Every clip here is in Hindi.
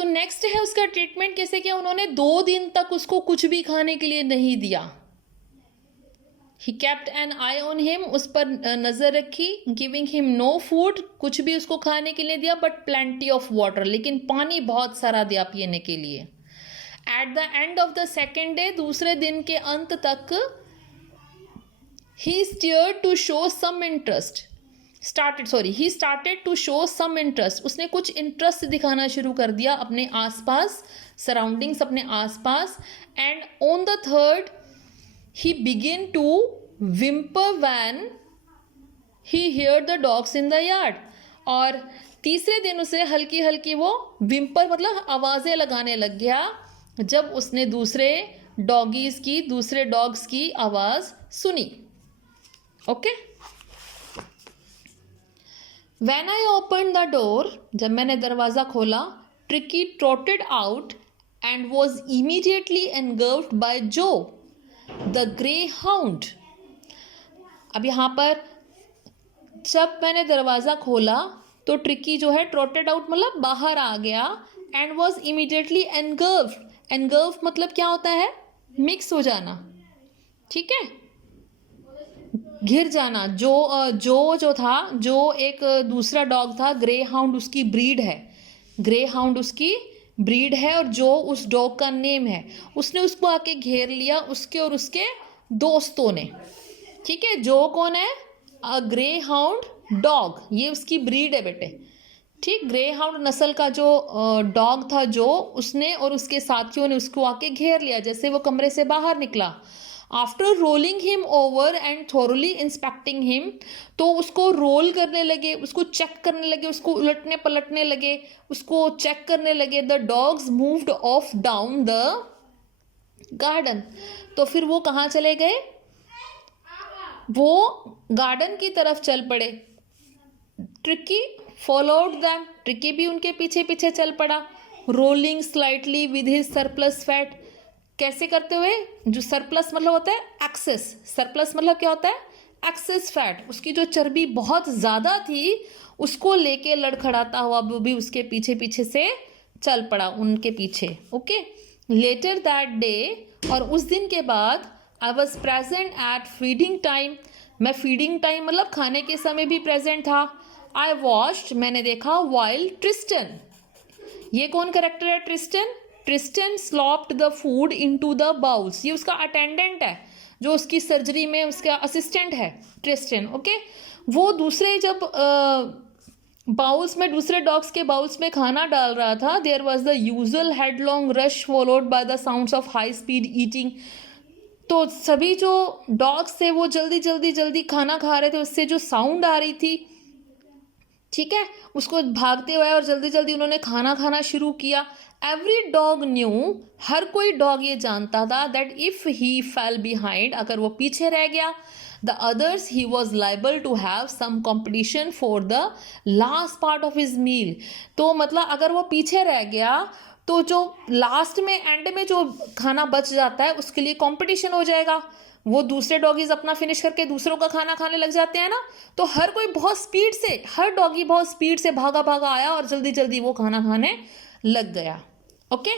तो नेक्स्ट है उसका ट्रीटमेंट कैसे किया उन्होंने, 2 दिन तक उसको कुछ भी खाने के लिए नहीं दिया। He kept an eye on him, उस पर नजर रखी, गिविंग हिम नो फूड, कुछ भी उसको खाने के लिए दिया, बट प्लेंटी ऑफ वाटर, लेकिन पानी बहुत सारा दिया पीने के लिए। At the end of the second day, दूसरे दिन के अंत तक, he stirred to show some interest, he started to show some interest, उसने कुछ इंटरेस्ट दिखाना शुरू कर दिया अपने आसपास, सराउंडिंग्स अपने आसपास। And on the third he began to whimper when he heard the dogs in the yard, और तीसरे दिन उसे हल्की हल्की वो विम्पर मतलब आवाज़ें लगाने लग गया जब उसने दूसरे डॉग्स की आवाज़ सुनी। Okay, When I opened the door, जब मैंने दरवाज़ा खोला, Tricky trotted out and was immediately engulfed by Joe the grey hound. अब यहाँ पर जब मैंने दरवाज़ा खोला तो ट्रिकी जो है ट्रोटेड आउट मतलब बाहर आ गया, and was immediately engulfed. Engulf मतलब क्या होता है, मिक्स हो जाना, ठीक है, घिर जाना। जो था, जो एक दूसरा डॉग था, ग्रे हाउंड उसकी ब्रीड है, ग्रे हाउंड उसकी ब्रीड है, और जो उस डॉग का नेम है, उसने उसको आके घेर लिया, उसके और उसके दोस्तों ने, ठीक है। जो कौन है, अ ग्रे हाउंड डॉग, ये उसकी ब्रीड है बेटे, ठीक। ग्रे हाउंड नस्ल का जो डॉग था, जो उसने और उसके साथियों ने उसको आके घेर लिया जैसे वो कमरे से बाहर निकला। After rolling him over and thoroughly inspecting him, तो उसको रोल करने लगे, उसको चेक करने लगे, उसको उलटने पलटने लगे, उसको चेक करने लगे। The dogs moved of down the garden, तो फिर वो कहाँ चले गए, वो गार्डन की तरफ चल पड़े। ट्रिकी फॉलोड दैम, ट्रिकी भी उनके पीछे पीछे चल पड़ा। Rolling slightly with his surplus fat, कैसे करते हुए, जो सरप्लस मतलब होता है एक्सेस, सरप्लस मतलब क्या होता है, एक्सेस फैट, उसकी जो चर्बी बहुत ज़्यादा थी उसको लेके लड़खड़ाता हुआ वो भी उसके पीछे पीछे से चल पड़ा उनके पीछे। ओके, लेटर दैट डे, और उस दिन के बाद, I was present at feeding time, मैं फीडिंग टाइम मतलब खाने के समय भी प्रेजेंट था। आई वॉच्ड, मैंने देखा, वाइल ट्रिस्टन, ये कौन करेक्टर है, Tristan, Tristan slopped the food into the bowls, ये उसका अटेंडेंट है, जो उसकी सर्जरी में उसका असिस्टेंट है ट्रिस्टन। ओके, वो दूसरे जब बाउल्स में, दूसरे डॉग्स के बाउल्स में खाना डाल रहा था, there was the usual headlong rush followed by the sounds of high speed eating, तो सभी जो डॉग्स थे वो जल्दी जल्दी जल्दी खाना खा रहे थे, उससे जो साउंड आ रही थी, ठीक है, उसको भागते हुए और जल्दी जल्दी उन्होंने खाना खाना शुरू किया। एवरी डॉग न्यू, हर कोई डॉग ये जानता था, that if he fell behind, अगर वो पीछे रह गया, the others he was liable to have some competition for the last part of his meal, तो मतलब अगर वो पीछे रह गया तो जो लास्ट में, एंड में जो खाना बच जाता है उसके लिए कंपटीशन हो जाएगा। वो दूसरे डॉगीज अपना फिनिश करके दूसरों का खाना खाने लग जाते हैं ना, तो हर कोई बहुत स्पीड से, हर डॉगी बहुत स्पीड से भागा भागा आया और जल्दी जल्दी वो खाना खाने लग गया। Okay,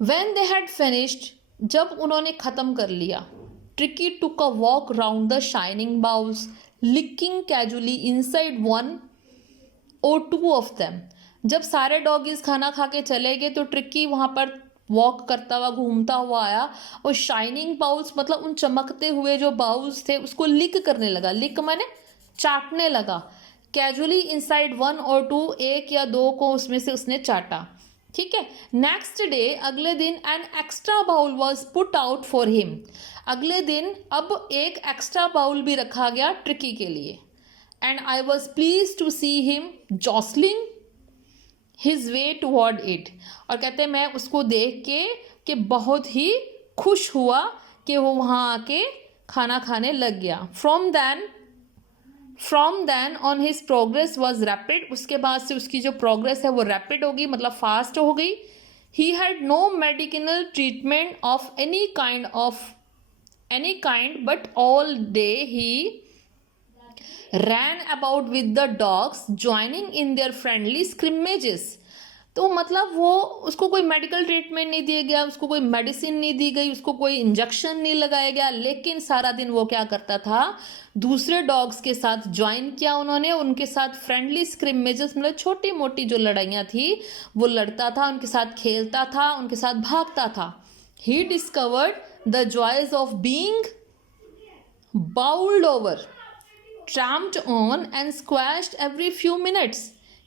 when they had finished, जब उन्होंने खत्म कर लिया, Tricki took a walk round the shining bowls, licking casually inside one or two of them. जब सारे डॉगीज खाना खा के चले गए तो ट्रिकी वहां पर वॉक करता हुआ, घूमता हुआ आया, और शाइनिंग बाउल्स मतलब उन चमकते हुए जो बाउल्स थे उसको लिक करने लगा, लिक माने चाटने लगा। Casually inside one or to, एक या दो को उसमें से उसने चाटा, ठीक है। नेक्स्ट डे, अगले दिन, an extra bowl was put out for him, अगले दिन अब एक एक्स्ट्रा बाउल भी रखा गया ट्रिकी के लिए। And I was pleased to see him jostling his way toward it, और कहते हैं मैं उसको देख के कि बहुत ही खुश हुआ कि वो वहाँ आके खाना खाने लग गया। From then on his progress was rapid, उसके बाद से उसकी जो प्रोग्रेस है वो रैपिड होगी, मतलब फास्ट हो गई। He had no medical treatment of any kind but all day he ran about with the dogs, joining in their friendly scrimmages. तो मतलब वो उसको कोई मेडिकल ट्रीटमेंट नहीं दिया गया, उसको कोई मेडिसिन नहीं दी गई, उसको कोई इंजेक्शन नहीं लगाया गया, लेकिन सारा दिन वो क्या करता था, दूसरे डॉग्स के साथ ज्वाइन किया उन्होंने, उनके साथ फ्रेंडली स्क्रिमेजेस मतलब छोटी मोटी जो लड़ाइयाँ थी वो लड़ता था, उनके साथ खेलता था, उनके साथ भागता था. He discovered the joys of being bowled over, tramped on and squashed every few minutes.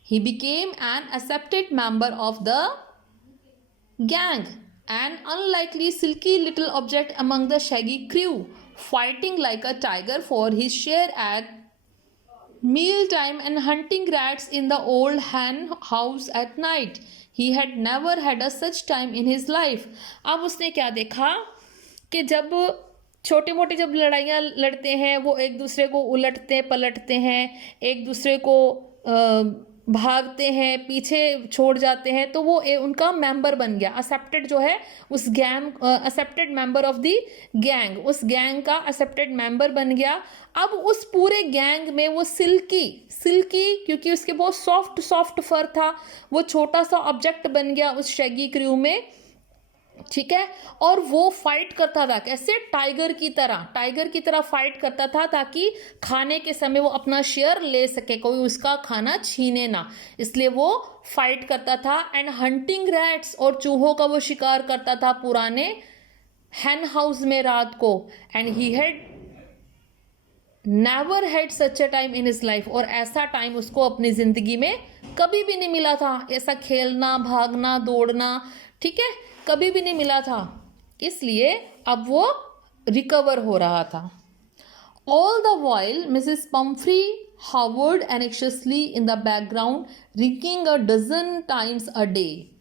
He became an accepted member of the gang, an unlikely silky little object among the shaggy crew, fighting like a tiger for his share at mealtime and hunting rats in the old hen house at night. He had never had a such time in his life. अब उसने क्या देखा कि जब छोटी मोटी जब लड़ाइयाँ लड़ते हैं वो एक दूसरे को उलटते पलटते हैं, एक दूसरे को भागते हैं, पीछे छोड़ जाते हैं, तो वो उनका मेंबर बन गया. एक्सेप्टेड जो है उस gang, accepted member of the gang, उस गैंग का एक्सेप्टेड मेंबर बन गया. अब उस पूरे गैंग में वो सिल्की क्योंकि उसके बहुत सॉफ्ट फर था, वो छोटा सा ऑब्जेक्ट बन गया उस शैगी क्रू में. ठीक है, और वो फाइट करता था कैसे, टाइगर की तरह फाइट करता था ताकि खाने के समय वो अपना शेयर ले सके, कोई उसका खाना छीने ना, इसलिए वो फाइट करता था. एंड हंटिंग रैट्स, और चूहों का वो शिकार करता था पुराने हैन हाउस में रात को. And he had never had such a time in his life, और ऐसा टाइम उसको अपनी जिंदगी में कभी भी नहीं मिला था, ऐसा खेलना, भागना, दौड़ना, ठीक है, कभी भी नहीं मिला था. इसलिए अब वो रिकवर हो रहा था. All the while Mrs Pomfrey hovered anxiously in the background, ringing a dozen times a day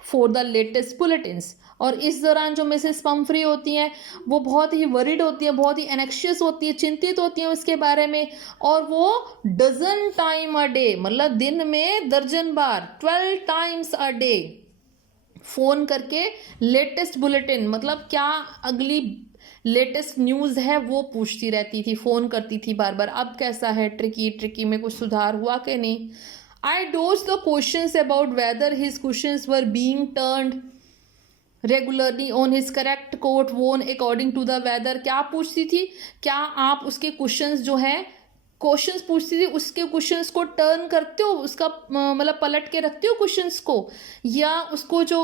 for the latest bulletins. और इस दौरान जो मिसेस पम्फ्री होती हैं वो बहुत ही वरिड होती है, बहुत ही एनेक्शियस होती है, चिंतित होती हैं उसके बारे में, और वो डजन टाइम अ डे मतलब दिन में दर्जन बार, 12 times a day फ़ोन करके लेटेस्ट बुलेटिन मतलब क्या अगली लेटेस्ट न्यूज़ है वो पूछती रहती थी, फ़ोन करती थी बार बार. अब कैसा है ट्रिकी में कुछ सुधार हुआ कि नहीं. I dodge the questions about whether his questions were being turned regularly on his correct coat worn according to the weather. क्या पूछती थी, क्या आप उसके क्वेश्चंस जो है क्वेश्चंस पूछती थी, उसके क्वेश्चंस को टर्न करते हो, उसका मतलब पलट के रखते हो क्वेश्चंस को, या उसको जो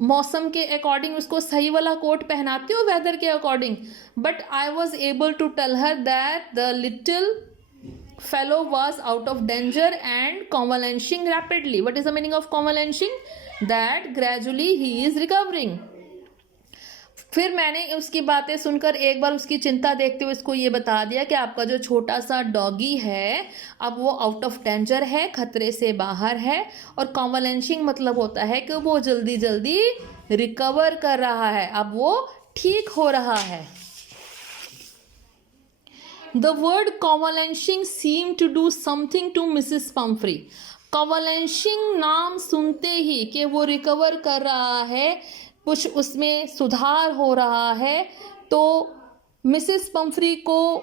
मौसम के अकॉर्डिंग उसको सही वाला कोट पहनाते हो वेदर के अकॉर्डिंग. But I was able to tell her that the little fellow was out of danger and convalescing rapidly. What is the meaning of convalescing? That gradually he is recovering. फिर मैंने उसकी बातें सुनकर एक बार उसकी चिंता देखते हुए उसको ये बता दिया कि आपका जो छोटा सा डॉगी है अब वो आउट ऑफ डेंजर है, खतरे से बाहर है, और कॉन्वलेंसिंग मतलब होता है कि वो जल्दी जल्दी रिकवर कर रहा है, अब वो ठीक हो रहा है. The word convalescing seem to do something to Mrs Pomfrey. Convalescing नाम सुनते ही कि वो रिकवर कर रहा है, कुछ उसमें सुधार हो रहा है, तो मिसेस पम्फ्री को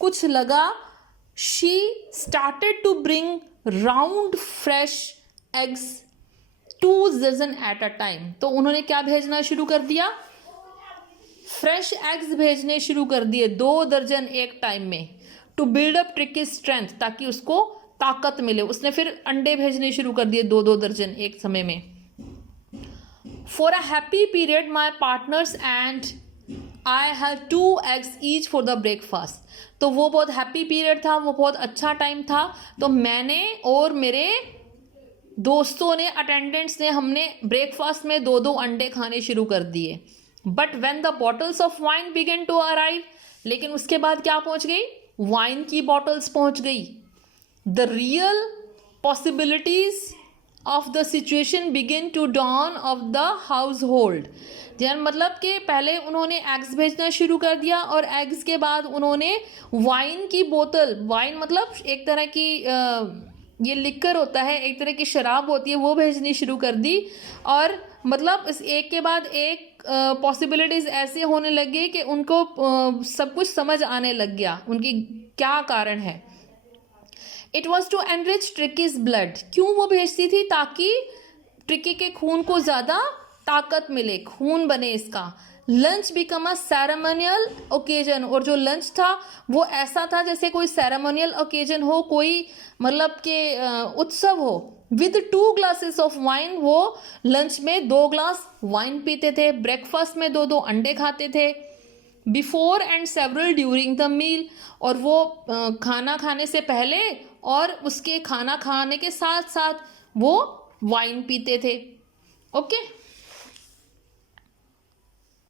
कुछ लगा. She started to bring round fresh eggs 2 dozen at a time. तो उन्होंने क्या भेजना शुरू कर दिया, फ्रेश एग्स भेजने शुरू कर दिए 2 दर्जन एक टाइम में. To build up Tricki strength, ताकि उसको ताकत मिले. उसने फिर अंडे भेजने शुरू कर दिए 2-2 दर्जन एक समय में. For a happy period, my partners and I had 2 eggs each for the breakfast. तो वो बहुत हैप्पी पीरियड था, वो बहुत अच्छा टाइम था. तो मैंने और मेरे दोस्तों ने, अटेंडेंट्स ने, हमने ब्रेकफास्ट में 2-2 अंडे खाने शुरू कर दिए. But when the bottles of wine began to arrive, लेकिन उसके बाद क्या पहुंच गई, वाइन की बॉटल्स पहुंच गई. The real possibilities of the situation begin to dawn of the household. जैन मतलब कि पहले उन्होंने एग्स भेजना शुरू कर दिया, और एग्स के बाद उन्होंने वाइन की बोतल, वाइन मतलब एक तरह की ये लिकर होता है, एक तरह की शराब होती है, वो भेजनी शुरू कर दी. और मतलब इस एक के बाद एक पॉसिबिलिटीज़ ऐसे होने लगे कि उनको सब कुछ समझ आने लग गया, उनकी क्या कारण है. It was to enrich Tricki's blood, क्यों वो भेजती थी? ताकि ट्रिकी के खून को ज़्यादा ताकत मिले, खून बने इसका। Lunch become a ceremonial occasion, और जो लंच था वो ऐसा था जैसे कोई सेरेमोनियल ओकेजन हो, कोई मतलब के उत्सव हो। विद 2 ग्लासेस ऑफ वाइन, वो लंच में 2 ग्लास वाइन पीते थे, ब्रेकफास्ट में 2 अंडे खाते थे, before and several during the meal, और वो खाना खाने से पहले और उसके खाना खाने के साथ साथ वो वाइन पीते थे। ओके।